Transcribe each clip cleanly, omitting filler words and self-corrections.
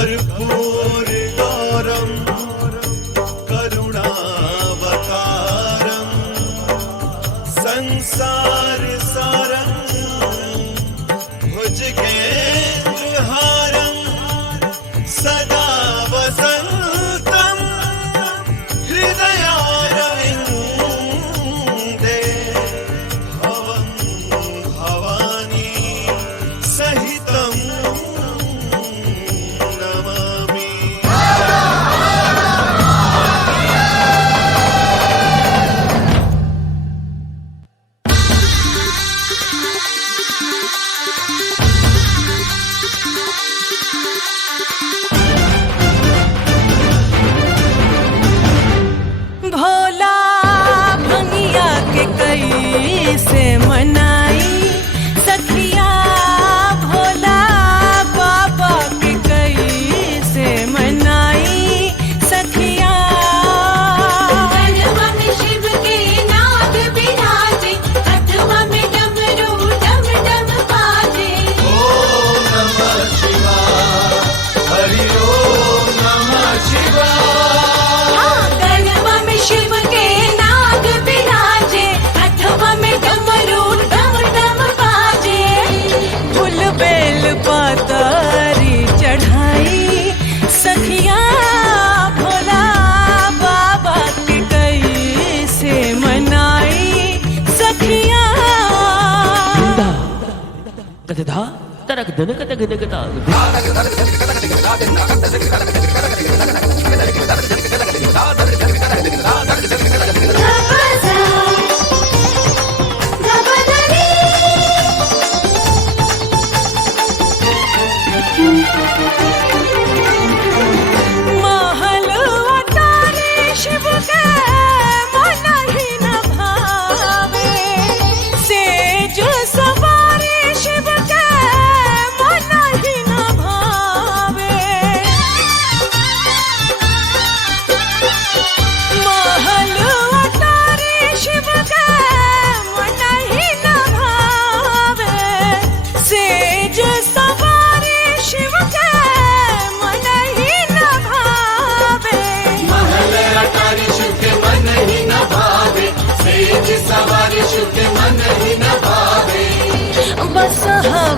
कर्पूर गौरम करुणावतारम संसार सारं भुजगेन्द्रहारं सदा वसन्तं हृदयारविन्दे भवं भवानी सहितं नमामि। भोला भंगिया के कई से मनाई सखिया, भोला बाबा के कई से मनाई सखिया। गरबा में शिव के नाग बिराजे, कटवा में डमरू डम डम बाजे। ओम नमः शिवाय, हरि ओम नमः शिवाय। गरबा में शिव के नाग बिराजे, कटवा में डमरू डम डम बाजे। फूल बेल पातारी चढ़ाई सखिया, भोला बाबा के कई से मनाई सखिया। गदधा तरक दनक तक दगता गबजा गबदरी महल अटारी शिव के मन ही न भावे, सेज सवारी शिव के मन ही न भावे। महल अटारी शिव के मन ही न भावे, सेज सवारी शिव के मन ही न भावे। महल अटारी शिव के मन ही न भावे, सेज सवारी शिव के मन ही न भावे। बस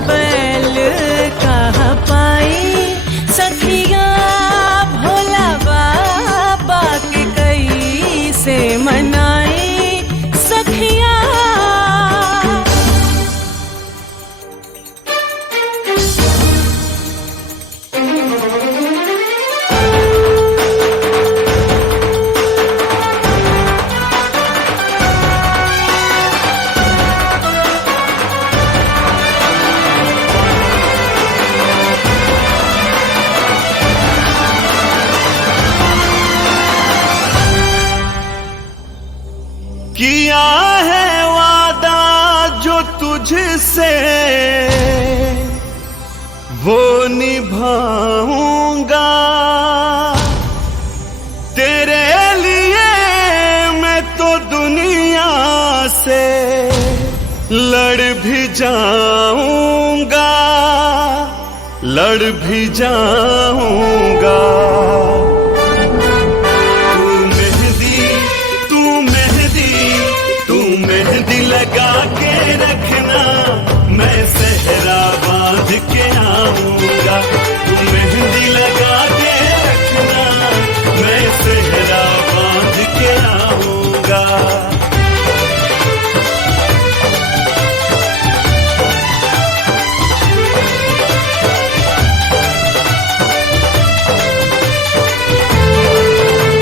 बैल कह पाई सखिया, भोला बाबा के कई से मनाई सखिया। किया है वादा जो तुझसे वो निभाऊंगा, तेरे लिए मैं तो दुनिया से लड़ भी जाऊंगा, लड़ भी जाऊंगा।